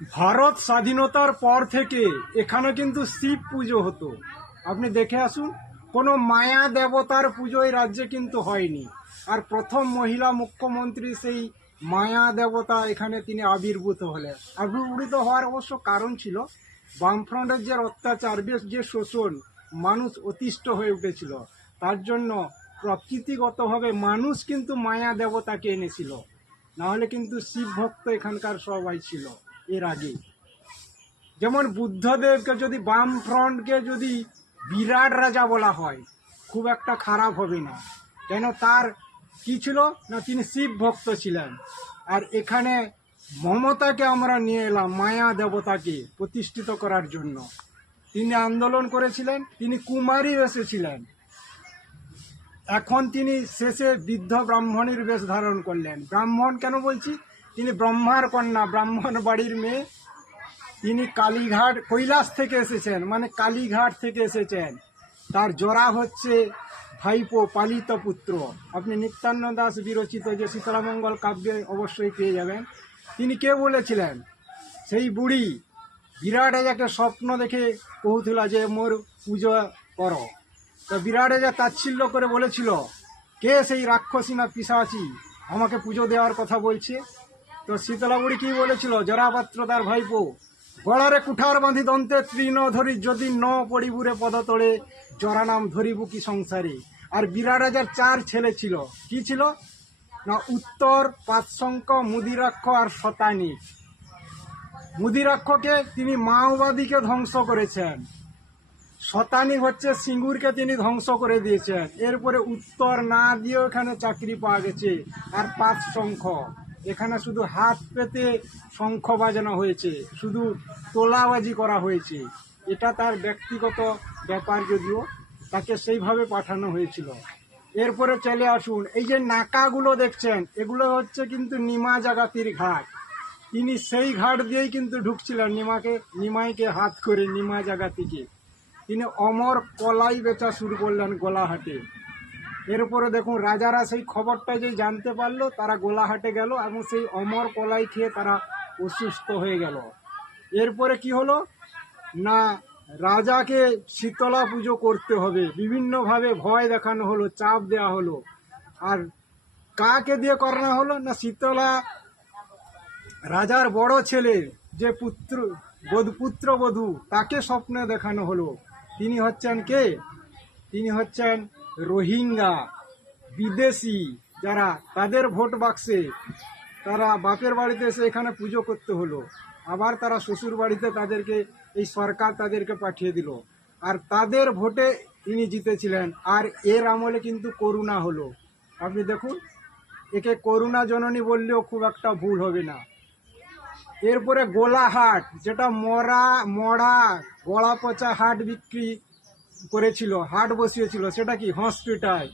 ভারত স্বাধীনতার পর থেকে এখানে কিন্তু শিব পুজো হতো। আপনি দেখে আসুন, কোনো মায়া দেবতার পুজো এই রাজ্যে কিন্তু হয়নি। আর প্রথম মহিলা মুখ্যমন্ত্রী সেই মায়া দেবতা এখানে তিনি আবির্ভূত হলেন। আবির্ভূত হওয়ার অবশ্য কারণ ছিল, বামফ্রন্টের যে অত্যাচার, বেশ যে শোষণ, মানুষ অতিষ্ঠ হয়ে উঠেছিল। তার জন্য প্রকৃতিগতভাবে মানুষ কিন্তু মায়া দেবতাকে এনেছিল, নাহলে কিন্তু শিব ভক্ত এখানকার সবাই ছিল এর আগে। যেমন বুদ্ধদেবকে যদি বাম ফ্রন্টকে যদি বিরাট রাজা বলা হয়, খুব একটা খারাপ হবে না। কেন, তার কি ছিল না, তিনি শিব ভক্ত ছিলেন। আর এখানে মমতাকে আমরা নিয়ে এলাম মায়া দেবতাকে প্রতিষ্ঠিত করার জন্য। তিনি আন্দোলন করেছিলেন, তিনি কুমারী এসেছিলেন। এখন তিনি শেষে বৃদ্ধ ব্রাহ্মণীর বেশ ধারণ করলেন। ব্রাহ্মণ কেন বলছি, তিনি ব্রহ্মার কন্যা, ব্রাহ্মণ বাড়ির মেয়ে। তিনি কালীঘাট কৈলাস থেকে এসেছেন, মানে কালীঘাট থেকে এসেছেন। তার জরা হচ্ছে ভাইপো, পালিত পুত্র। আপনি নিত্যান্ন দাস বিরচিত যে শীতলামঙ্গল কাব্যে অবশ্যই পেয়ে যাবেন। তিনি কে বলেছিলেন, সেই বুড়ি বিরাট রাজাকে স্বপ্ন দেখে কহুছিল যে মোর পুজো করো। তো বিরাট রাজা তাচ্ছিল্য করে বলেছিল, কে সেই রাক্ষসী না পিশাচি আমাকে পুজো দেওয়ার কথা বলছে। তো শীতলা বুড়ি কি বলেছিল, জরাপাত্র তার ভাইপো, গলারে কুঠার বাঁধি দন্তে তৃণ ধরি, যদি ন পড়িবুরে পদতলে, জরা নাম ধরিবু কি সংসারে। আর বিরাট রাজার 4 ছেলে ছিল। কি ছিল না, উত্তর, পাঁচশঙ্ক, মুদিরাক্ষ আর শতানি। মুদিরাক্ষকে তিনি মাওবাদীকে ধ্বংস করেছেন, শতানি হচ্ছে সিঙ্গুরকে তিনি ধ্বংস করে দিয়েছেন। এরপরে উত্তর না দিয়েও এখানে চাকরি পাওয়া গেছে। আর 5 শঙ্খ, এখানে শুধু হাত পেতে শঙ্খ বাজানো হয়েছে, শুধু তোলাবাজি করা হয়েছে। এটা তার ব্যক্তিগত ব্যাপার, যদিও তাকে সেইভাবে পাঠানো হয়েছিল। এরপরে চলে আসুন, এই যে নাকাগুলো দেখছেন, এগুলো হচ্ছে কিন্তু নিমা জাগাতির ঘাট। তিনি সেই ঘাট দিয়েই কিন্তু ঢুকছিলেন নিমাইকে হাত করে, নিমা জাগাতিকে। তিনি অমর কলাই বেচা শুরু করলেন গোলাহাটে। এরপরে দেখুন, রাজারা সেই খবরটা যে জানতে পারলো, তারা গোলাহাটে গেল এবং সেই অমর কলাই খেয়ে তারা অসুস্থ হয়ে গেল। এরপরে কি হলো না, রাজাকে শীতলা পুজো করতে হবে, বিভিন্নভাবে ভয় দেখানো হলো, চাপ দেওয়া হলো। আর কাকে দিয়ে করানো হলো না, শীতলা রাজার বড় ছেলে যে পুত্রবধূ, তাকে স্বপ্নে দেখানো হলো। তিনি হচ্ছেন কে, তিনি হচ্ছেন রোহিঙ্গা, বিদেশি যারা, তাদের ভোট বাক্সে তারা বাপের বাড়িতে এসে এখানে পুজো করতে হলো। আবার তারা শ্বশুর বাড়িতে তাদেরকে এই সরকার তাদেরকে পাঠিয়ে দিল। আর তাদের ভোটে তিনি জিতেছিলেন। আর এর আমলে কিন্তু করুণা হলো। আপনি দেখুন, একে করুণা জননী বললেও খুব একটা ভুল হবে না। এরপরে গোলাহাট, যেটা মরা গলা পচা হাট বিক্রি করেছিল, হাট বসিয়েছিল, সেটা কি হসপিটাল।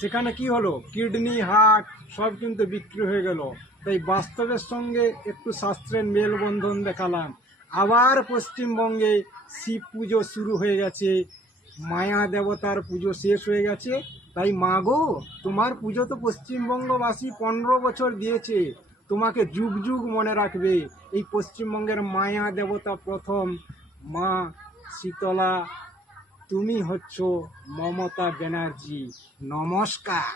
সেখানে কি হলো, কিডনি, হার্ট সব কিন্তু বিক্রি হয়ে গেল। তাই বাস্তবের সঙ্গে একটু শাস্ত্রের মেলবন্ধন দেখালাম। আবার পশ্চিমবঙ্গে শিব পুজো শুরু হয়ে গেছে, মায়া দেবতার পুজো শেষ হয়ে গেছে। তাই মা গো, তোমার পুজো তো পশ্চিমবঙ্গবাসী 15 বছর দিয়েছে, তোমাকে যুগ যুগ মনে রাখবে। এই পশ্চিমবঙ্গের মায়া দেবতা প্রথম মা শীতলা, তুমি হচ্ছ মমতা ব্যানার্জি। নমস্কার।